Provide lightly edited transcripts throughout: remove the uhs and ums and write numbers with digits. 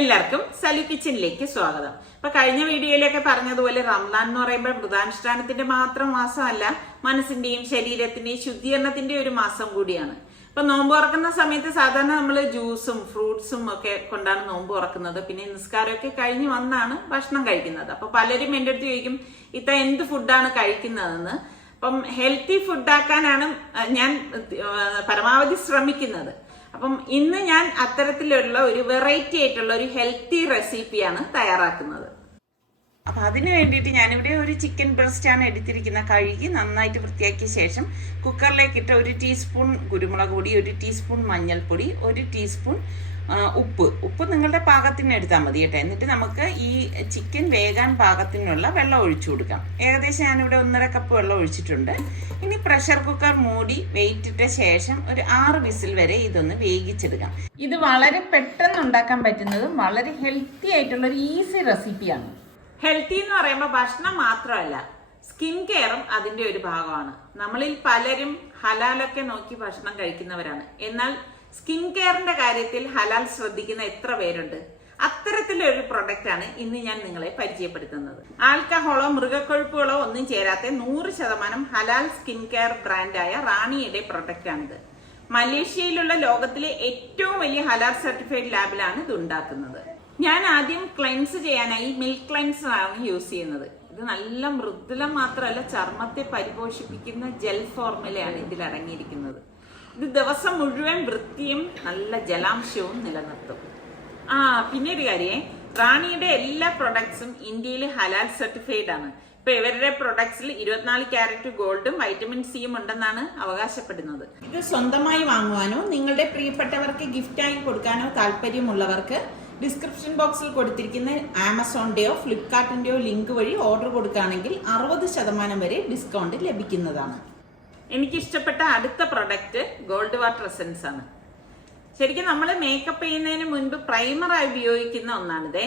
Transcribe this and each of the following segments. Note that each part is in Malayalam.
എല്ലാവർക്കും സലു കിച്ചണിലേക്ക് സ്വാഗതം. അപ്പൊ കഴിഞ്ഞ വീഡിയോയിലൊക്കെ പറഞ്ഞതുപോലെ റംസാൻ എന്ന് പറയുമ്പോൾ വ്രതാനുഷ്ഠാനത്തിന്റെ മാത്രം മാസമല്ല, മനസ്സിന്റെയും ശരീരത്തിന്റെയും ശുദ്ധീകരണത്തിന്റെ ഒരു മാസം കൂടിയാണ്. ഇപ്പൊ നോമ്പ് തുറക്കുന്ന സമയത്ത് സാധാരണ നമ്മൾ ജ്യൂസും ഫ്രൂട്ട്സും ഒക്കെ കൊണ്ടാണ് നോമ്പ് തുറക്കുന്നത്. പിന്നെ നിസ്കാരമൊക്കെ കഴിഞ്ഞ് വന്നാണ് ഭക്ഷണം കഴിക്കുന്നത്. അപ്പൊ പലരും എൻ്റെ അടുത്ത് ചോദിക്കും, ഇത്ത എന്ത് ഫുഡാണ് കഴിക്കുന്നതെന്ന്. അപ്പം ഹെൽത്തി ഫുഡാക്കാനാണ് ഞാൻ പരമാവധി ശ്രമിക്കുന്നത്. അപ്പം ഇന്ന് ഞാൻ അത്തരത്തിലുള്ള ഒരു വെറൈറ്റി ആയിട്ടുള്ള ഒരു ഹെൽത്തി റെസിപ്പിയാണ് തയ്യാറാക്കുന്നത്. അപ്പൊ അതിന് വേണ്ടിയിട്ട് ഞാനിവിടെ ഒരു ചിക്കൻ ബ്രസ്റ്റ് ആണ് എടുത്തിരിക്കുന്നത്. കഴുകി നന്നായിട്ട് വൃത്തിയാക്കിയ ശേഷം കുക്കറിലേക്ക് ഇട്ട് 1 ടീസ്പൂൺ കുരുമുളക് പൊടി, 1 ടീസ്പൂൺ മഞ്ഞൾപ്പൊടി, 1 ടീസ്പൂൺ ഉപ്പ് നിങ്ങളുടെ പാകത്തിന് എടുത്താൽ മതി കേട്ടോ. എന്നിട്ട് നമുക്ക് ഈ ചിക്കൻ വേകാൻ പാകത്തിനുള്ള വെള്ളം ഒഴിച്ചു കൊടുക്കാം. ഏകദേശം ഞാനിവിടെ 1.5 കപ്പ് വെള്ളം ഒഴിച്ചിട്ടുണ്ട്. ഇനി പ്രഷർ കുക്കർ മൂടി വെയിറ്റ് ഇട്ട ശേഷം ഒരു 6 വിസിൽ വരെ ഇതൊന്ന് വേവിച്ചെടുക്കാം. ഇത് വളരെ പെട്ടെന്ന് ഉണ്ടാക്കാൻ പറ്റുന്നതും വളരെ ഹെൽത്തി ആയിട്ടുള്ള ഒരു ഈസി റെസിപ്പിയാണ്. ഹെൽത്തി എന്ന് പറയുമ്പോൾ ഭക്ഷണം മാത്രമല്ല, സ്കിൻ കെയറും അതിന്റെ ഒരു ഭാഗമാണ്. നമ്മളിൽ പലരും ഹലാലൊക്കെ നോക്കി ഭക്ഷണം കഴിക്കുന്നവരാണ്. എന്നാൽ സ്കിൻ കെയറിന്റെ കാര്യത്തിൽ ഹലാൽ ശ്രദ്ധിക്കുന്ന എത്ര പേരുണ്ട്? അത്തരത്തിലൊരു പ്രൊഡക്റ്റ് ആണ് ഇന്ന് ഞാൻ നിങ്ങളെ പരിചയപ്പെടുത്തുന്നത്. ആൽക്കഹോളോ മൃഗക്കൊഴുപ്പുകളോ ഒന്നും ചേരാത്ത 100% ഹലാൽ സ്കിൻ കെയർ ബ്രാൻഡായ റാണിയുടെ പ്രൊഡക്റ്റ് ആണിത്. മലേഷ്യയിലുള്ള ലോകത്തിലെ ഏറ്റവും വലിയ ഹലാൽ സർട്ടിഫൈഡ് ലാബിലാണ് ഇത് ഉണ്ടാക്കുന്നത്. ഞാൻ ആദ്യം ക്ലെൻസ് ചെയ്യാനായി മിൽക്ക് ക്ലെൻസർ ആണ് യൂസ് ചെയ്യുന്നത്. ഇത് നല്ല മൃദുലം മാത്രമല്ല, ചർമ്മത്തെ പരിപോഷിപ്പിക്കുന്ന ജെൽ ഫോർമുലയാണ് ഇതിൽ അടങ്ങിയിരിക്കുന്നത്. ഇത് ദിവസം മുഴുവൻ വൃത്തിയും നല്ല ജലാംശവും നിലനിർത്തും. പിന്നെ ഒരു കാര്യം, റാണിയുടെ എല്ലാ പ്രൊഡക്ട്സും ഇന്ത്യയിൽ ഹലാൽ സർട്ടിഫൈഡ് ആണ്. ഇപ്പൊ ഇവരുടെ പ്രൊഡക്ട്സിൽ 24 ക്യാരറ്റ് ഗോൾഡും വൈറ്റമിൻ സിയും ഉണ്ടെന്നാണ് അവകാശപ്പെടുന്നത്. ഇത് സ്വന്തമായി വാങ്ങുവാനോ നിങ്ങളുടെ പ്രിയപ്പെട്ടവർക്ക് ഗിഫ്റ്റായി കൊടുക്കാനോ താല്പര്യമുള്ളവർക്ക് ഡിസ്ക്രിപ്ഷൻ ബോക്സിൽ കൊടുത്തിരിക്കുന്ന ആമസോണിന്റെയോ ഫ്ലിപ്കാർട്ടിന്റെയോ ലിങ്ക് വഴി ഓർഡർ കൊടുക്കുകയാണെങ്കിൽ 60% വരെ ഡിസ്കൗണ്ട് ലഭിക്കുന്നതാണ്. എനിക്കിഷ്ടപ്പെട്ട അടുത്ത പ്രൊഡക്റ്റ് ഗോൾഡ് വാട്ടർ എസൻസ് ആണ്. ശരിക്കും നമ്മൾ മേക്കപ്പ് ചെയ്യുന്നതിന് മുൻപ് പ്രൈമറായി ഉപയോഗിക്കുന്ന ഒന്നാണിതേ.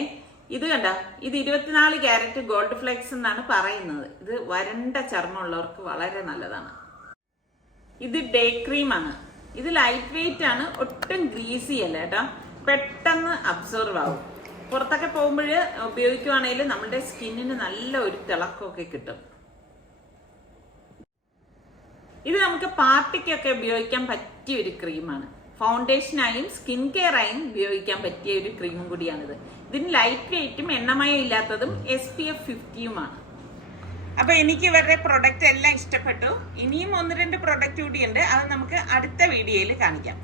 ഇത് കണ്ട, ഇത് 24 ക്യാരറ്റ് ഗോൾഡ് ഫ്ലേക്സ് എന്നാണ് പറയുന്നത്. ഇത് വരണ്ട ചർമ്മമുള്ളവർക്ക് വളരെ നല്ലതാണ്. ഇത് ഡേ ക്രീമാണ്. ഇത് ലൈറ്റ് വെയിറ്റ് ആണ്, ഒട്ടും ഗ്രീസി അല്ല കേട്ടോ. പെട്ടെന്ന് അബ്സോർവ് ആവും. പുറത്തൊക്കെ പോകുമ്പോൾ ഉപയോഗിക്കുവാണെങ്കിൽ നമ്മുടെ സ്കിന്നിന് നല്ല ഒരു തിളക്കമൊക്കെ കിട്ടും. ഇത് നമുക്ക് പാർട്ടിക്കൊക്കെ ഉപയോഗിക്കാൻ പറ്റിയ ഒരു ക്രീമാണ്. ഫൗണ്ടേഷനായും സ്കിൻ കെയർ ആയും ഉപയോഗിക്കാൻ പറ്റിയ ഒരു ക്രീമും കൂടിയാണിത്. ഇതിന് ലൈറ്റ് വെയിറ്റും എണ്ണമയം ഇല്ലാത്തതും SPF 50യുമാണ്. അപ്പൊ എനിക്ക് ഇവരുടെ പ്രൊഡക്റ്റ് എല്ലാം ഇഷ്ടപ്പെട്ടു. ഇനിയും 1-2 പ്രൊഡക്റ്റ് കൂടിയുണ്ട്. അത് നമുക്ക് അടുത്ത വീഡിയോയിൽ കാണിക്കാം.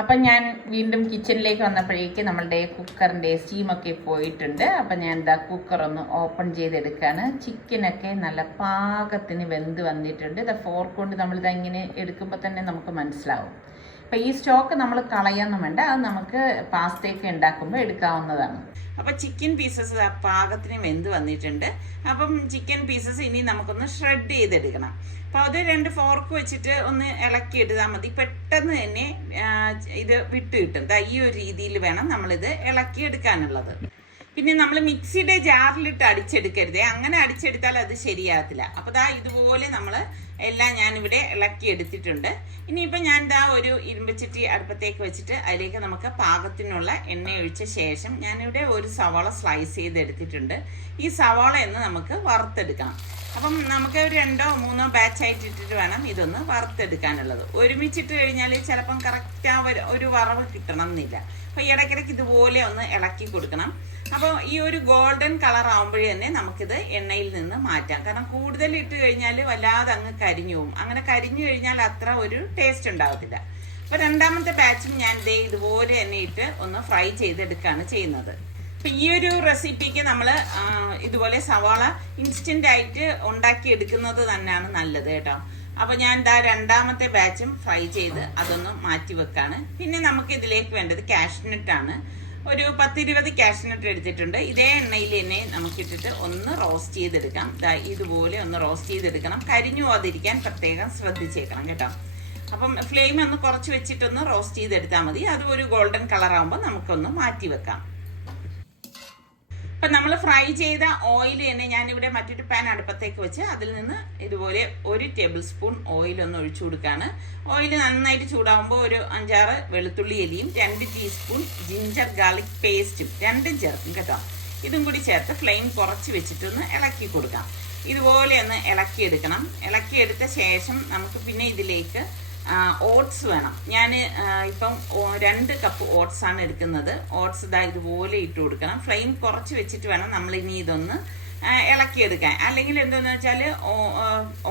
അപ്പം ഞാൻ വീണ്ടും കിച്ചണിലേക്ക് വന്നപ്പോഴേക്ക് നമ്മളുടെ കുക്കറിൻ്റെ സ്റ്റീമൊക്കെ പോയിട്ടുണ്ട്. അപ്പം ഞാൻ എന്താ കുക്കർ ഒന്ന് ഓപ്പൺ ചെയ്തെടുക്കുകയാണ്. ചിക്കനൊക്കെ നല്ല പാകത്തിന് വെന്ത് വന്നിട്ടുണ്ട്. ഇത് ഫോർക്ക് കൊണ്ട് നമ്മളിത് ഇങ്ങനെ എടുക്കുമ്പോൾ തന്നെ നമുക്ക് മനസ്സിലാവും. അപ്പം ഈ സ്റ്റോക്ക് നമ്മൾ കളയൊന്നും വേണ്ട, അത് നമുക്ക് പാസ്തയൊക്കെ ഉണ്ടാക്കുമ്പോൾ എടുക്കാവുന്നതാണ്. അപ്പം ചിക്കൻ പീസസ് പാകത്തിന് വെന്ത് വന്നിട്ടുണ്ട്. അപ്പം ചിക്കൻ പീസസ് ഇനി നമുക്കൊന്ന് ഷ്രെഡ് ചെയ്തെടുക്കണം. അപ്പോൾ അത് 2 ഫോർക്ക് വെച്ചിട്ട് ഒന്ന് ഇളക്കി എടുത്താൽ മതി. പെട്ടെന്ന് തന്നെ ഇത് വിട്ട് കിട്ടും. ഈ ഒരു രീതിയിൽ വേണം നമ്മളിത് ഇളക്കി എടുക്കാനുള്ളത്. പിന്നെ നമ്മൾ മിക്സിയുടെ ജാറിലിട്ട് അടിച്ചെടുക്കരുതേ. അങ്ങനെ അടിച്ചെടുത്താൽ അത് ശരിയാകത്തില്ല. അപ്പോൾ ഇതുപോലെ നമ്മൾ എല്ലാം ഞാനിവിടെ ഇളക്കി എടുത്തിട്ടുണ്ട്. ഇനിയിപ്പോൾ ഞാൻ ഒരു ഇരുമ്പച്ചട്ടി അടുപ്പത്തേക്ക് വെച്ചിട്ട് അതിലേക്ക് നമുക്ക് പാകത്തിനുള്ള എണ്ണ ഒഴിച്ച ശേഷം ഞാനിവിടെ ഒരു സവാള സ്ലൈസ് ചെയ്തെടുത്തിട്ടുണ്ട്. ഈ സവാള എന്ന് നമുക്ക് വറുത്തെടുക്കണം. അപ്പം നമുക്ക് 2-3 ബാച്ചായിട്ട് ഇട്ടിട്ട് വേണം ഇതൊന്ന് വറുത്തെടുക്കാനുള്ളത്. ഒരുമിച്ചിട്ട് കഴിഞ്ഞാൽ ചിലപ്പം കറക്റ്റ് ഒരു വറവ് കിട്ടണം എന്നില്ല. അപ്പോൾ ഇടയ്ക്കിടയ്ക്ക് ഇതുപോലെ ഒന്ന് ഇളക്കി കൊടുക്കണം. അപ്പോൾ ഈ ഒരു ഗോൾഡൻ കളർ ആകുമ്പോഴേ തന്നെ നമുക്കിത് എണ്ണയിൽ നിന്ന് മാറ്റാം. കാരണം കൂടുതൽ ഇട്ട് കഴിഞ്ഞാൽ വല്ലാതെ അങ്ങ് കരിഞ്ഞു പോകും. അങ്ങനെ കരിഞ്ഞു കഴിഞ്ഞാൽ അത്ര ഒരു ടേസ്റ്റ് ഉണ്ടാവത്തില്ല. അപ്പോൾ 2ാമത്തെ ബാച്ചും ഞാൻ ഇതുപോലെ തന്നെ ഇട്ട് ഒന്ന് ഫ്രൈ ചെയ്തെടുക്കുകയാണ് ചെയ്യുന്നത്. അപ്പം ഈ ഒരു റെസിപ്പിക്ക് നമ്മൾ ഇതുപോലെ സവാള ഇൻസ്റ്റന്റ് ആയിട്ട് ഉണ്ടാക്കി എടുക്കുന്നത് തന്നെയാണ് നല്ലത് കേട്ടോ. അപ്പോൾ ഞാൻ 2ാമത്തെ ബാച്ചും ഫ്രൈ ചെയ്ത് അതൊന്ന് മാറ്റി വെക്കാണ്. പിന്നെ നമുക്ക് ഇതിലേക്ക് വേണ്ടത് കാഷ്നട്ടാണ്. ഒരു 10-20 കാഷ്നട്ട് എടുത്തിട്ടുണ്ട്. ഇതേ എണ്ണയിൽ തന്നെ നമുക്കിട്ടിട്ട് ഒന്ന് റോസ്റ്റ് ചെയ്തെടുക്കാം. ഇതുപോലെ ഒന്ന് റോസ്റ്റ് ചെയ്തെടുക്കണം. കരിഞ്ഞു പോകാതിരിക്കാൻ പ്രത്യേകം ശ്രദ്ധിച്ചേക്കണം കേട്ടോ. അപ്പം ഫ്ലെയിം ഒന്ന് കുറച്ച് വെച്ചിട്ടൊന്ന് റോസ്റ്റ് ചെയ്തെടുത്താൽ മതി. അത് ഒരു ഗോൾഡൻ കളർ ആകുമ്പോൾ നമുക്കൊന്ന് മാറ്റി വെക്കാം. അപ്പം നമ്മൾ ഫ്രൈ ചെയ്ത ഓയിൽ തന്നെ ഞാനിവിടെ മറ്റൊരു പാൻ അടുപ്പത്തേക്ക് വെച്ച് അതിൽ നിന്ന് ഇതുപോലെ 1 ടേബിൾ സ്പൂൺ ഓയിൽ ഒന്ന് ഒഴിച്ചു കൊടുക്കുകയാണ്. ഓയിൽ നന്നായിട്ട് ചൂടാകുമ്പോൾ ഒരു 5-6 വെളുത്തുള്ളി അരിയും 2 ടീസ്പൂൺ ജിഞ്ചർ ഗാർലിക് പേസ്റ്റും രണ്ടും ചേർക്കും കേട്ടോ. ഇതും കൂടി ചേർത്ത് ഫ്ലെയിം കുറച്ച് വെച്ചിട്ടൊന്ന് ഇളക്കി കൊടുക്കാം. ഇതുപോലെ ഒന്ന് ഇളക്കിയെടുക്കണം. ഇളക്കിയെടുത്ത ശേഷം നമുക്ക് പിന്നെ ഇതിലേക്ക് ഓട്സ് വേണം. ഞാൻ ഇപ്പം 2 കപ്പ് ഓട്സ് ആണ് എടുക്കുന്നത്. ഓട്സ് ഇതാ ഇതുപോലെ ഇട്ട് കൊടുക്കണം. ഫ്ലെയിം കുറച്ച് വെച്ചിട്ട് വേണം നമ്മളിനി ഇതൊന്ന് ഇളക്കിയെടുക്കാൻ. അല്ലെങ്കിൽ എന്താണെന്ന് വെച്ചാൽ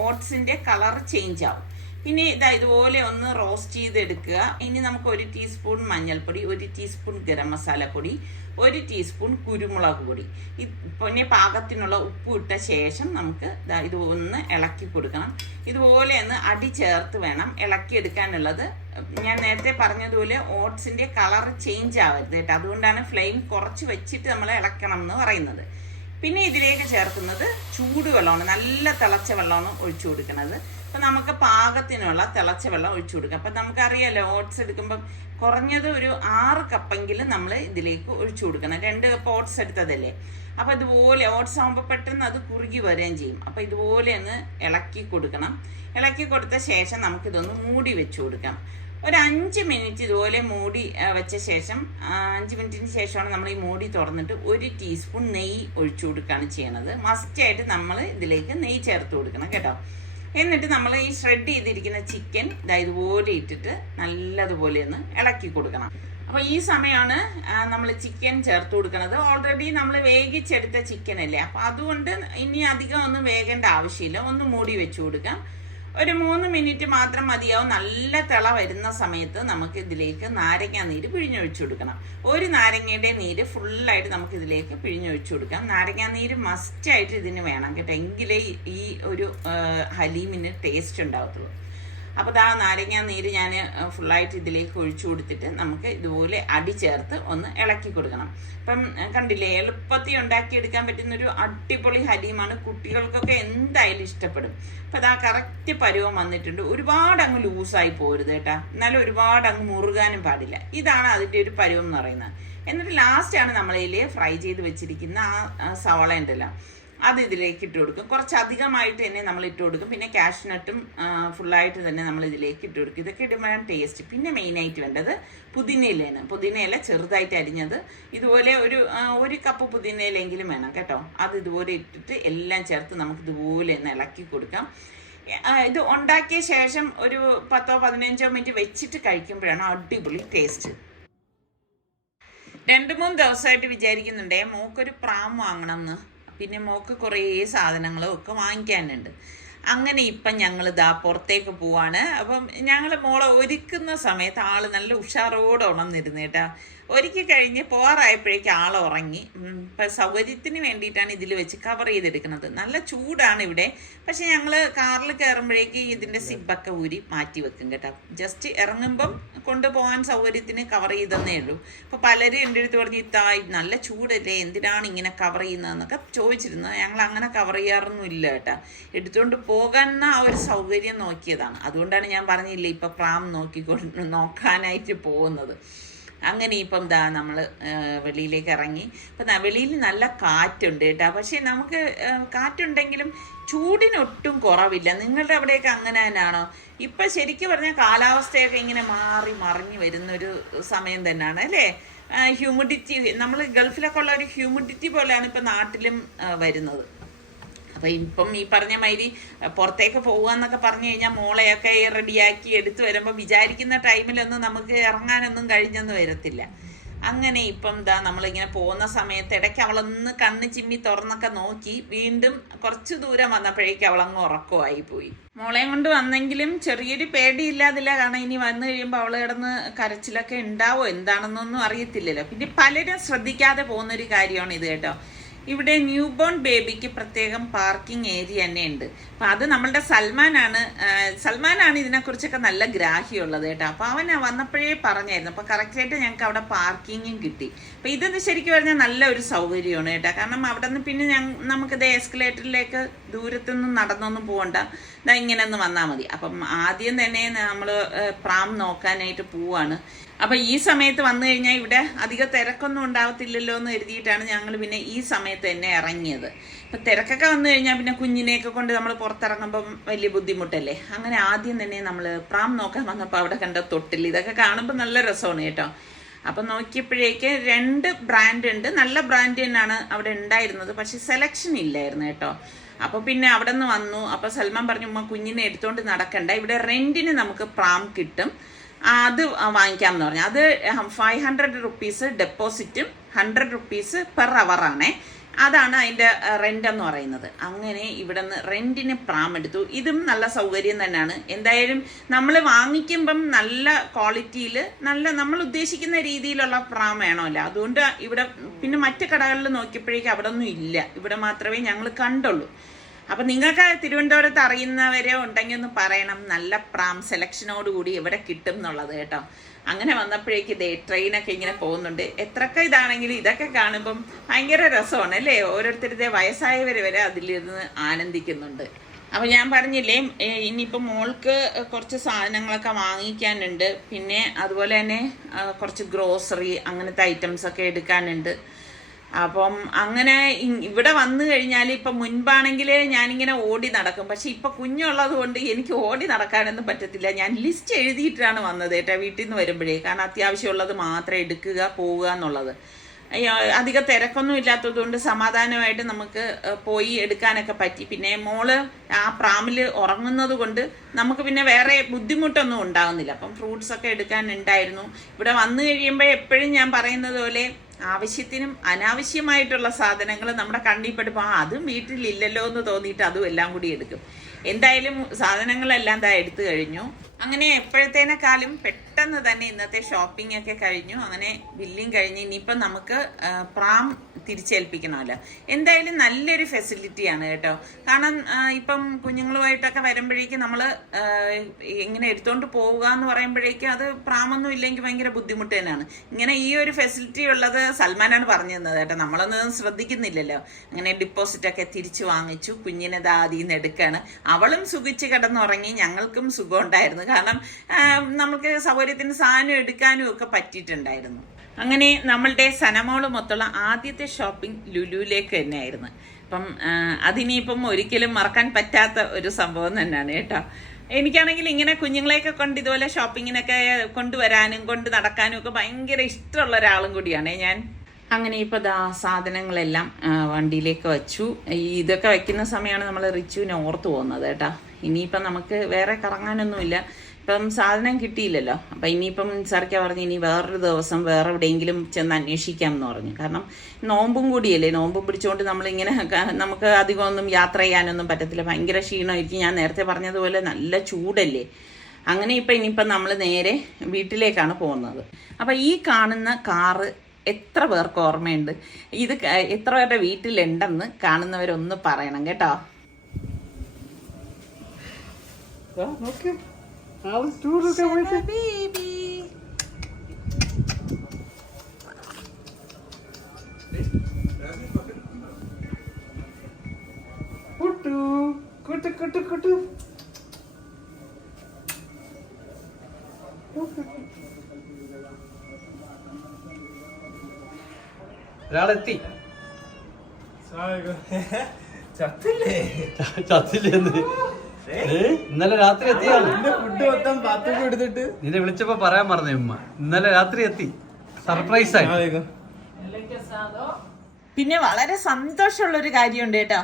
ഓട്സിൻ്റെ കളർ ചേഞ്ച് ആവും. പിന്നെ ഇതാ ഇതുപോലെ ഒന്ന് റോസ്റ്റ് ചെയ്തെടുക്കുക. ഇനി നമുക്ക് 1 ടീസ്പൂൺ മഞ്ഞൾപ്പൊടി, 1 ടീസ്പൂൺ ഗരം മസാലപ്പൊടി, 1 ടീസ്പൂൺ കുരുമുളക് പൊടി, പിന്നെ പാകത്തിനുള്ള ഉപ്പ് ഇട്ട ശേഷം നമുക്ക് ഇത് ഒന്ന് ഇളക്കി കൊടുക്കണം. ഇതുപോലെ ഒന്ന് അടി ചേർത്ത് വേണം ഇളക്കിയെടുക്കാനുള്ളത്. ഞാൻ നേരത്തെ പറഞ്ഞതുപോലെ ഓട്സിൻ്റെ കളർ ചേഞ്ച് ആവരുത് കേട്ടോ. അതുകൊണ്ടാണ് ഫ്ലെയിം കുറച്ച് വെച്ചിട്ട് നമ്മൾ ഇളക്കണം എന്ന് പറയുന്നത്. പിന്നെ ഇതിലേക്ക് ചേർക്കുന്നത് ചൂടുവെള്ളമാണ്. നല്ല തിളച്ച വെള്ളമാണ് ഒഴിച്ചു കൊടുക്കുന്നത്. അപ്പം നമുക്ക് പാകത്തിനുള്ള തിളച്ച വെള്ളം ഒഴിച്ചു കൊടുക്കാം. അപ്പം നമുക്കറിയാമല്ലോ ഓട്സ് എടുക്കുമ്പം കുറഞ്ഞത് ഒരു 6 കപ്പെങ്കിലും നമ്മൾ ഇതിലേക്ക് ഒഴിച്ചു കൊടുക്കണം. 2 കപ്പ് ഓട്സ് എടുത്തതല്ലേ. അപ്പം ഇതുപോലെ ഓട്സ് ആകുമ്പോൾ പെട്ടെന്ന് അത് കുറുകി വരികയും ചെയ്യും. അപ്പം ഇതുപോലെ ഒന്ന് ഇളക്കി കൊടുക്കണം. ഇളക്കി കൊടുത്ത ശേഷം നമുക്കിതൊന്ന് മൂടി വെച്ച് കൊടുക്കാം. ഒരു 5 മിനിറ്റ് ഇതുപോലെ മൂടി വെച്ച ശേഷം 5 മിനിറ്റിന് ശേഷമാണ് നമ്മൾ ഈ മൂടി തുറന്നിട്ട് 1 ടീസ്പൂൺ നെയ്യ് ഒഴിച്ചു കൊടുക്കുകയാണ് ചെയ്യണത്. മസ്റ്റായിട്ട് നമ്മൾ ഇതിലേക്ക് നെയ്യ് ചേർത്ത് കൊടുക്കണം കേട്ടോ. എന്നിട്ട് നമ്മൾ ഈ ഷ്രെഡ് ചെയ്തിരിക്കുന്ന ചിക്കൻ ഇതുപോലെ ഇട്ടിട്ട് നല്ലതുപോലെ ഒന്ന് ഇളക്കി കൊടുക്കണം. അപ്പോൾ ഈ സമയമാണ് നമ്മൾ ചിക്കൻ ചേർത്ത് കൊടുക്കുന്നത്. ഓൾറെഡി നമ്മൾ വേവിച്ചെടുത്ത ചിക്കൻ അല്ലേ. അപ്പോൾ അതുകൊണ്ട് ഇനി അധികം ഒന്നും വേകേണ്ട ആവശ്യമില്ല. ഒന്ന് മൂടി വെച്ച് കൊടുക്കാം. ഒരു 3 മിനിറ്റ് മാത്രം മതിയാവും. നല്ല തിള വരുന്ന സമയത്ത് നമുക്ക് ഇതിലേക്ക് നാരങ്ങ നീര് പിഴിഞ്ഞൊഴിച്ചു കൊടുക്കണം. 1 നാരങ്ങയുടെ നീര് ഫുള്ളായിട്ട് നമുക്ക് ഇതിലേക്ക് പിഴിഞ്ഞൊഴിച്ചു കൊടുക്കാം. നാരങ്ങ നീര് മസ്റ്റായിട്ട് ഇതിന് വേണം കേട്ടോ. എങ്കിലേ ഈ ഒരു ഹലീമിന് ടേസ്റ്റ് ഉണ്ടാവത്തുള്ളൂ. അപ്പോൾ നാരങ്ങ നീര് ഞാൻ ഫുള്ളായിട്ട് ഇതിലേക്ക് ഒഴിച്ചു കൊടുത്തിട്ട് നമുക്ക് ഇതുപോലെ അടി ചേർത്ത് ഒന്ന് ഇളക്കി കൊടുക്കണം. അപ്പം കണ്ടില്ലേ, എളുപ്പത്തിൽ ഉണ്ടാക്കിയെടുക്കാൻ പറ്റുന്നൊരു അടിപൊളി ഹലീമാണ്. കുട്ടികൾക്കൊക്കെ എന്തായാലും ഇഷ്ടപ്പെടും. അപ്പം കറക്റ്റ് പരുവം വന്നിട്ടുണ്ട്. ഒരുപാട് അങ്ങ് ലൂസായി പോരുത് കേട്ടോ. എന്നാലും ഒരുപാട് അങ്ങ് മുറുകാനും പാടില്ല. ഇതാണ് അതിൻ്റെ ഒരു പരുവം എന്ന് പറയുന്നത്. എന്നിട്ട് ലാസ്റ്റാണ് നമ്മളിതിൽ ഫ്രൈ ചെയ്ത് വെച്ചിരിക്കുന്ന ആ സവാള ഉണ്ടല്ലോ, അത് ഇതിലേക്ക് ഇട്ട് കൊടുക്കും. കുറച്ചധികമായിട്ട് തന്നെ നമ്മൾ ഇട്ട് കൊടുക്കും. പിന്നെ കാഷ്നട്ടും ഫുള്ളായിട്ട് തന്നെ നമ്മൾ ഇതിലേക്ക് ഇട്ട് കൊടുക്കും. ഇതൊക്കെ ഇടുമ്പോഴാണ് ടേസ്റ്റ്. പിന്നെ മെയിനായിട്ട് വേണ്ടത് പുതിനയിലയാണ്. പുതിനയില ചെറുതായിട്ട് അരിഞ്ഞത് ഇതുപോലെ ഒരു കപ്പ് പുതിനയിലെങ്കിലും വേണം കേട്ടോ. അത് ഇതുപോലെ ഇട്ടിട്ട് എല്ലാം ചേർത്ത് നമുക്ക് ഇതുപോലെ ഒന്ന് ഇളക്കി കൊടുക്കാം. ഇത് ഉണ്ടാക്കിയ ശേഷം ഒരു 10-15 മിനിറ്റ് വെച്ചിട്ട് കഴിക്കുമ്പോഴാണ് അടിപൊളി ടേസ്റ്റ്. 2-3 ദിവസമായിട്ട് വിചാരിക്കുന്നുണ്ടേ മോക്കൊരു പ്രാം വാങ്ങണം എന്ന്. പിന്നെ മോക്ക് കുറേ സാധനങ്ങളും ഒക്കെ വാങ്ങിക്കാനുണ്ട്. അങ്ങനെ ഇപ്പം ഞങ്ങൾ പുറത്തേക്ക് പോവാണ്. അപ്പം ഞങ്ങൾ മോളെ ഒരുക്കുന്ന സമയത്ത് ആൾ നല്ല ഉഷാറോടെ ഉണർന്നിരുന്നു കേട്ടോ. ഒരുക്കി കഴിഞ്ഞ് പോറായപ്പോഴേക്കും ആൾ ഉറങ്ങി. ഇപ്പം സൗകര്യത്തിന് വേണ്ടിയിട്ടാണ് ഇതിൽ വെച്ച് കവർ ചെയ്തെടുക്കുന്നത്. നല്ല ചൂടാണ് ഇവിടെ. പക്ഷെ ഞങ്ങൾ കാറിൽ കയറുമ്പോഴേക്ക് ഇതിൻ്റെ സിബൊക്കെ ഊരി മാറ്റി വെക്കും കേട്ടോ. ജസ്റ്റ് ഇറങ്ങുമ്പം കൊണ്ടുപോകാൻ സൗകര്യത്തിന് കവർ ചെയ്തെന്നേ ഉള്ളൂ. അപ്പോൾ പലരും എൻ്റെ അടുത്ത് പറഞ്ഞ് നല്ല ചൂടല്ലേ, എന്തിനാണ് ഇങ്ങനെ കവർ ചെയ്യുന്നതെന്നൊക്കെ ചോദിച്ചിരുന്നത്. ഞങ്ങൾ അങ്ങനെ കവർ ചെയ്യാറൊന്നും ഇല്ല കേട്ടോ. എടുത്തുകൊണ്ട് പോകാൻ ആ ഒരു സൗകര്യം നോക്കിയതാണ്. അതുകൊണ്ടാണ് ഞാൻ പറഞ്ഞില്ലേ ഇപ്പം പ്രാം നോക്കാനായിട്ട് പോകുന്നത്. അങ്ങനെ ഇപ്പം നമ്മൾ വെളിയിലേക്ക് ഇറങ്ങി. ഇപ്പം വെളിയിൽ നല്ല കാറ്റുണ്ട് കേട്ടോ. പക്ഷേ നമുക്ക് കാറ്റുണ്ടെങ്കിലും ചൂടിനൊട്ടും കുറവില്ല. നിങ്ങളുടെ അവിടെയൊക്കെ അങ്ങനെ തന്നെയാണോ? ഇപ്പം ശരിക്കും പറഞ്ഞാൽ കാലാവസ്ഥയൊക്കെ ഇങ്ങനെ മാറി മറിഞ്ഞ് വരുന്നൊരു സമയം തന്നെയാണ് അല്ലേ. ഹ്യൂമിഡിറ്റി, നമ്മൾ ഗൾഫിലൊക്കെ ഉള്ള ഒരു ഹ്യൂമിഡിറ്റി പോലെയാണ് ഇപ്പം നാട്ടിലും വരുന്നത്. അപ്പം ഇപ്പം ഈ പറഞ്ഞ മാതിരി പുറത്തേക്ക് പോകുകയെന്നൊക്കെ പറഞ്ഞു കഴിഞ്ഞാൽ മോളെയൊക്കെ റെഡിയാക്കി എടുത്തു വരുമ്പോൾ വിചാരിക്കുന്ന ടൈമിലൊന്നും നമുക്ക് ഇറങ്ങാനൊന്നും കഴിഞ്ഞെന്ന് വരത്തില്ല. അങ്ങനെ ഇപ്പം നമ്മളിങ്ങനെ പോകുന്ന സമയത്ത് ഇടയ്ക്ക് അവളൊന്ന് കണ്ണ് ചിമ്മി തുറന്നൊക്കെ നോക്കി വീണ്ടും കുറച്ച് ദൂരം വന്നപ്പോഴേക്കും അവളങ്ങ് ഉറക്കമായി പോയി. മോളെയും കൊണ്ട് വന്നെങ്കിലും ചെറിയൊരു പേടിയില്ലാതില്ല. കാരണം ഇനി വന്നു കഴിയുമ്പോൾ അവൾ കിടന്ന് കരച്ചിലൊക്കെ ഉണ്ടാവോ എന്താണെന്നൊന്നും അറിയത്തില്ലല്ലോ. പിന്നെ പലരും ശ്രദ്ധിക്കാതെ പോകുന്നൊരു കാര്യമാണ് ഇത് കേട്ടോ. ഇവിടെ ന്യൂ ബോൺ ബേബിക്ക് പ്രത്യേകം പാർക്കിംഗ് ഏരിയ തന്നെ ഉണ്ട്. അപ്പം അത് നമ്മളുടെ സൽമാനാണ് ഇതിനെക്കുറിച്ചൊക്കെ നല്ല ഗ്രാഹ്യമുള്ളത് കേട്ടോ. അപ്പോൾ അവൻ വന്നപ്പോഴേ പറഞ്ഞായിരുന്നു. അപ്പോൾ കറക്റ്റായിട്ട് ഞങ്ങൾക്ക് അവിടെ പാർക്കിങ്ങും കിട്ടി. അപ്പോൾ ഇതെന്ന് ശരിക്കും പറഞ്ഞാൽ നല്ല ഒരു സൗകര്യമാണ് കേട്ടോ. കാരണം അവിടെ നിന്ന് പിന്നെ നമുക്കിത് എസ്കലേറ്ററിലേക്ക് ദൂരത്തൊന്നും നടന്നൊന്നും പോകണ്ട, ഇങ്ങനെ ഒന്ന് വന്നാൽ മതി. അപ്പം ആദ്യം തന്നെ നമ്മൾ പ്രാം നോക്കാനായിട്ട് പോവാണ്. അപ്പം ഈ സമയത്ത് വന്നു കഴിഞ്ഞാൽ ഇവിടെ അധിക തിരക്കൊന്നും ഉണ്ടാവത്തില്ലല്ലോ എന്ന് കരുതിയിട്ടാണ് ഞങ്ങൾ പിന്നെ ഈ സമയത്ത് തന്നെ ഇറങ്ങിയത്. അപ്പം തിരക്കൊക്കെ വന്നു കഴിഞ്ഞാൽ പിന്നെ കുഞ്ഞിനെയൊക്കെ കൊണ്ട് നമ്മൾ പുറത്തിറങ്ങുമ്പം വലിയ ബുദ്ധിമുട്ടല്ലേ. അങ്ങനെ ആദ്യം തന്നെ നമ്മൾ പ്രാം നോക്കാൻ വന്നപ്പോൾ അവിടെ കണ്ട തൊട്ടിൽ, ഇതൊക്കെ കാണുമ്പോൾ നല്ല രസമാണ് കേട്ടോ. അപ്പം നോക്കിയപ്പോഴേക്ക് 2 ബ്രാൻഡ് ഉണ്ട്, നല്ല ബ്രാൻഡ് തന്നെയാണ് അവിടെ ഉണ്ടായിരുന്നത്, പക്ഷെ സെലക്ഷൻ ഇല്ലായിരുന്നു കേട്ടോ. അപ്പോൾ പിന്നെ അവിടെ നിന്ന് വന്നു. അപ്പോൾ സൽമാൻ പറഞ്ഞു, ഉമ്മ കുഞ്ഞിനെ എടുത്തുകൊണ്ട് നടക്കണ്ട, ഇവിടെ റെന്റിന് നമുക്ക് പ്രാം കിട്ടും, അത് വാങ്ങിക്കാമെന്ന് പറഞ്ഞു. അത് 500 റുപ്പീസ് ഡെപ്പോസിറ്റും 100 റുപ്പീസ് പെർ അവറാണേ, അതാണ് അതിൻ്റെ റെൻ്റ് എന്ന് പറയുന്നത്. അങ്ങനെ ഇവിടെ നിന്ന് റെൻറ്റിന് പ്രാം എടുത്തു. ഇതും നല്ല സൗകര്യം തന്നെയാണ്. എന്തായാലും നമ്മൾ വാങ്ങിക്കുമ്പം നല്ല ക്വാളിറ്റിയിൽ നല്ല നമ്മൾ ഉദ്ദേശിക്കുന്ന രീതിയിലുള്ള പ്രാം വേണമല്ലോ. അതുകൊണ്ട് ഇവിടെ പിന്നെ മറ്റു കടകളിൽ നോക്കിയപ്പോഴേക്കും അവിടെ ഒന്നും ഇല്ല, ഇവിടെ മാത്രമേ ഞങ്ങൾ കണ്ടുള്ളൂ. അപ്പം നിങ്ങൾക്ക് തിരുവനന്തപുരത്ത് അറിയുന്നവരെ ഉണ്ടെങ്കിൽ ഒന്ന് പറയണം, നല്ല പ്രാം സെലക്ഷനോടുകൂടി എവിടെ കിട്ടും എന്നുള്ളത് കേട്ടോ. അങ്ങനെ വന്നപ്പോഴേക്ക് ട്രെയിനൊക്കെ ഇങ്ങനെ പോകുന്നുണ്ട്. എത്രയൊക്കെ ഇതാണെങ്കിലും ഇതൊക്കെ കാണുമ്പം ഭയങ്കര രസമാണ് അല്ലേ. ഓരോരുത്തരുടെ വയസ്സായവർ വരെ അതിലിരുന്ന് ആനന്ദിക്കുന്നുണ്ട്. അപ്പം ഞാൻ പറഞ്ഞില്ലേ, ഇനിയിപ്പം മോൾക്ക് കുറച്ച് സാധനങ്ങളൊക്കെ വാങ്ങിക്കാനുണ്ട്, പിന്നെ അതുപോലെ തന്നെ കുറച്ച് ഗ്രോസറി അങ്ങനത്തെ ഐറ്റംസൊക്കെ എടുക്കാനുണ്ട്. അപ്പം അങ്ങനെ ഇവിടെ വന്നു കഴിഞ്ഞാൽ ഇപ്പം മുൻപാണെങ്കിൽ ഞാനിങ്ങനെ ഓടി നടക്കും, പക്ഷെ ഇപ്പം കുഞ്ഞുള്ളത് കൊണ്ട് എനിക്ക് ഓടി നടക്കാനൊന്നും പറ്റത്തില്ല. ഞാൻ ലിസ്റ്റ് എഴുതിയിട്ടാണ് വന്നത് കേട്ടോ വീട്ടിൽ നിന്ന് വരുമ്പോഴേ, കാരണം അത്യാവശ്യമുള്ളത് മാത്രം എടുക്കുക പോവുക എന്നുള്ളത്. അധികം തിരക്കൊന്നും ഇല്ലാത്തത് കൊണ്ട് സമാധാനമായിട്ട് നമുക്ക് പോയി എടുക്കാനൊക്കെ പറ്റി. പിന്നെ മോള് ആ പ്രാമിൽ ഉറങ്ങുന്നത് കൊണ്ട് നമുക്ക് പിന്നെ വേറെ ബുദ്ധിമുട്ടൊന്നും ഉണ്ടാകുന്നില്ല. അപ്പം ഫ്രൂട്ട്സൊക്കെ എടുക്കാനുണ്ടായിരുന്നു. ഇവിടെ വന്നു കഴിയുമ്പോൾ എപ്പോഴും ഞാൻ പറയുന്നത് പോലെ ആവശ്യത്തിനും അനാവശ്യമായിട്ടുള്ള സാധനങ്ങൾ നമ്മുടെ കണ്ണിൽപ്പെടുമ്പോൾ അതും വീട്ടിലില്ലല്ലോ എന്ന് തോന്നിയിട്ട് അതും എല്ലാം കൂടി എടുക്കും. എന്തായാലും സാധനങ്ങളെല്ലാം എടുത്തു കഴിഞ്ഞു. അങ്ങനെ എപ്പോഴത്തേനേക്കാളും പെട്ടെന്ന് തന്നെ ഇന്നത്തെ ഷോപ്പിംഗ് ഒക്കെ കഴിഞ്ഞു. അങ്ങനെ ബില്ലിങ് കഴിഞ്ഞ് ഇനിയിപ്പം നമുക്ക് പ്രാം തിരിച്ചേൽപ്പിക്കണമല്ലോ. എന്തായാലും നല്ലൊരു ഫെസിലിറ്റിയാണ് കേട്ടോ. കാരണം ഇപ്പം കുഞ്ഞുങ്ങളുമായിട്ടൊക്കെ വരുമ്പോഴേക്കും നമ്മൾ ഇങ്ങനെ എടുത്തുകൊണ്ട് പോവുക എന്ന് പറയുമ്പോഴേക്കും അത് പ്രാമൊന്നും ഇല്ലെങ്കിൽ ഭയങ്കര ബുദ്ധിമുട്ട് തന്നെയാണ്. ഇങ്ങനെ ഈ ഒരു ഫെസിലിറ്റി ഉള്ളത് സൽമാനാണ് പറഞ്ഞു തന്നത് കേട്ടോ, നമ്മളൊന്നും ശ്രദ്ധിക്കുന്നില്ലല്ലോ. അങ്ങനെ ഡിപ്പോസിറ്റൊക്കെ തിരിച്ചു വാങ്ങിച്ചു. കുഞ്ഞിനെ ആദ്യം നിന്ന് എടുക്കുകയാണ്. അവളും സുഖിച്ച് കിടന്നുറങ്ങി, ഞങ്ങൾക്കും സുഖം ഉണ്ടായിരുന്നു. കാരണം നമുക്ക് സൗകര്യത്തിന് സാധനം എടുക്കാനും ഒക്കെ പറ്റിയിട്ടുണ്ടായിരുന്നു. അങ്ങനെ നമ്മളുടെ സനമോള് മൊത്തമുള്ള ആദ്യത്തെ ഷോപ്പിംഗ് ലുലുവിലേക്ക് തന്നെയായിരുന്നു. അപ്പം അതിനിപ്പം ഒരിക്കലും മറക്കാൻ പറ്റാത്ത ഒരു സംഭവം തന്നെയാണ് കേട്ടോ. എനിക്കാണെങ്കിൽ ഇങ്ങനെ കുഞ്ഞുങ്ങളെയൊക്കെ കൊണ്ട് ഇതുപോലെ ഷോപ്പിങ്ങിനൊക്കെ കൊണ്ടുവരാനും കൊണ്ട് നടക്കാനും ഒക്കെ ഭയങ്കര ഇഷ്ടമുള്ള ഒരാളും കൂടിയാണ് ഞാൻ. അങ്ങനെ ഇപ്പോൾ സാധനങ്ങളെല്ലാം വണ്ടിയിലേക്ക് വച്ചു. ഇതൊക്കെ വയ്ക്കുന്ന സമയമാണ് നമ്മൾ റിച്ചുവിനെ ഓർത്ത് പോകുന്നത് കേട്ടോ. ഇനിയിപ്പം നമുക്ക് വേറെ കറങ്ങാനൊന്നുമില്ല, ഇപ്പം സാധനം കിട്ടിയില്ലല്ലോ. അപ്പം ഇനിയിപ്പം സാറിക്ക പറഞ്ഞു ഇനി വേറൊരു ദിവസം വേറെ എവിടെയെങ്കിലും ചെന്ന് അന്വേഷിക്കാം എന്ന് പറഞ്ഞു. കാരണം നോമ്പും കൂടിയല്ലേ, നോമ്പ് പിടിച്ചുകൊണ്ട് നമ്മളിങ്ങനെ നമുക്ക് അധികമൊന്നും യാത്ര ചെയ്യാനൊന്നും പറ്റത്തില്ല, ഭയങ്കര ക്ഷീണമായിരിക്കും. ഞാൻ നേരത്തെ പറഞ്ഞതുപോലെ നല്ല ചൂടല്ലേ. അങ്ങനെ ഇനിയിപ്പം നമ്മൾ നേരെ വീട്ടിലേക്കാണ് പോകുന്നത്. അപ്പം ഈ കാണുന്ന കാറ് എത്ര പേർക്ക് ഓർമ്മയുണ്ട്? ഇത് എത്ര പേരുടെ വീട്ടിലുണ്ടെന്ന് കാണുന്നവരൊന്ന് പറയണം കേട്ടോ. ഒരാളെത്തി. ഇന്നലെ രാത്രി എത്തിയാണ്. നിന്നെ വിളിച്ചപ്പോ പറയാൻ പറഞ്ഞ ഉമ്മ ഇന്നലെ രാത്രി എത്തി, സർപ്രൈസ് ആയി. പിന്നെ വളരെ സന്തോഷമുള്ള ഒരു കാര്യമുണ്ട് കേട്ടോ.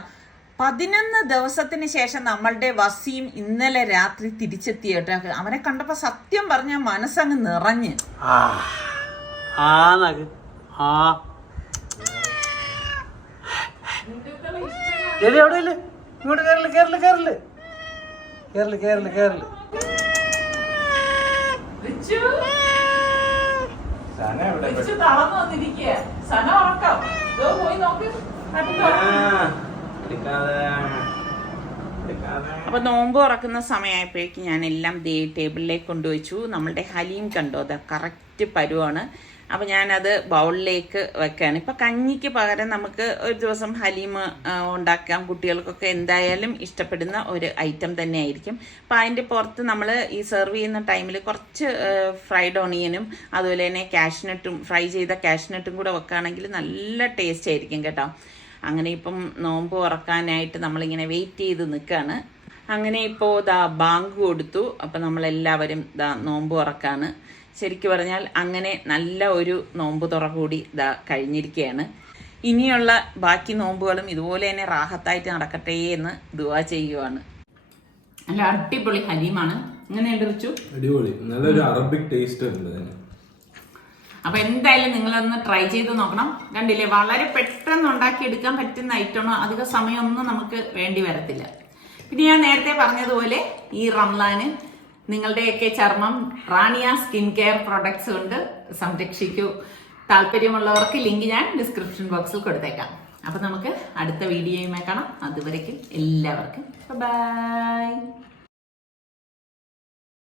11 ദിവസത്തിന് ശേഷം നമ്മളുടെ വസീം ഇന്നലെ രാത്രി തിരിച്ചെത്തി കേട്ടോ. അവനെ കണ്ടപ്പോ സത്യം പറഞ്ഞ മനസ്സങ്ങ് നിറഞ്ഞ്. എവിടെയില്ലേ, ഇങ്ങോട്ട് കേരള കേരള കേരള കേരള കേരള കേരള. അപ്പൊ നോമ്പ് തുറക്കുന്ന സമയമായപ്പോഴേക്കും ഞാൻ എല്ലാം ടേബിളിലേക്ക് കൊണ്ടുവച്ചു. നമ്മളുടെ ഹലീം കണ്ടോ, അതാ കറക്റ്റ് പരുവാണ്. അപ്പം ഞാനത് ബൗളിലേക്ക് വെക്കുകയാണ്. ഇപ്പം കഞ്ഞിക്ക് പകരം നമുക്ക് ഒരു ദിവസം ഹലീം ഉണ്ടാക്കാം. കുട്ടികൾക്കൊക്കെ എന്തായാലും ഇഷ്ടപ്പെടുന്ന ഒരു ഐറ്റം തന്നെ ആയിരിക്കും. അപ്പം അതിൻ്റെ പുറത്ത് നമ്മൾ ഈ സെർവ് ചെയ്യുന്ന ടൈമിൽ കുറച്ച് ഫ്രൈഡ് ഓണിയനും അതുപോലെ തന്നെ കാഷ്നട്ടും, ഫ്രൈ ചെയ്ത കാഷ്നട്ടും കൂടെ വെക്കുകയാണെങ്കിൽ നല്ല ടേസ്റ്റ് ആയിരിക്കും കേട്ടോ. അങ്ങനെ ഇപ്പം നോമ്പ് തുറക്കാനായിട്ട് നമ്മളിങ്ങനെ വെയിറ്റ് ചെയ്ത് നിൽക്കുകയാണ്. അങ്ങനെ ഇപ്പോൾ ബാങ്ക് കൊടുത്തു. അപ്പം നമ്മളെല്ലാവരും നോമ്പ് തുറക്കാണ്. ശരിക്കും പറഞ്ഞാൽ അങ്ങനെ നല്ല ഒരു നോമ്പ് തുറ കൂടി കഴിഞ്ഞിരിക്കുകയാണ്. ഇനിയുള്ള ബാക്കി നോമ്പുകളും ഇതുപോലെ തന്നെ റാഹത്തായിട്ട് നടക്കട്ടെ എന്ന് ദുആ ചെയ്യുവാണ്. നല്ല അടിപൊളി ഹലീമാണ്. എങ്ങനെയുണ്ട് റിച്ചു? അടിപൊളി, നല്ലൊരു അറബിക് ടേസ്റ്റ് ഉണ്ട്. അപ്പൊ എന്തായാലും നിങ്ങളൊന്ന് ട്രൈ ചെയ്ത് നോക്കണം. കണ്ടില്ലേ, വളരെ പെട്ടെന്ന് ഉണ്ടാക്കിയെടുക്കാൻ പറ്റുന്ന ഐറ്റമാണ്. അധിക സമയമൊന്നും നമുക്ക് വേണ്ടി വരത്തില്ല. പിന്നെ ഞാൻ നേരത്തെ പറഞ്ഞതുപോലെ ഈ റംലാന് നിങ്ങളുടെയൊക്കെ ചർമ്മം റാണിയ സ്കിൻ കെയർ പ്രോഡക്ട്സ് കൊണ്ട് സംരക്ഷിക്കൂ. താല്പര്യമുള്ളവർക്ക് ലിങ്ക് ഞാൻ ഡിസ്ക്രിപ്ഷൻ ബോക്സിൽ കൊടുത്തേക്കാം. അപ്പൊ നമുക്ക് അടുത്ത വീഡിയോയുമായി കാണാം. അതുവരേക്കും എല്ലാവർക്കും ബൈ.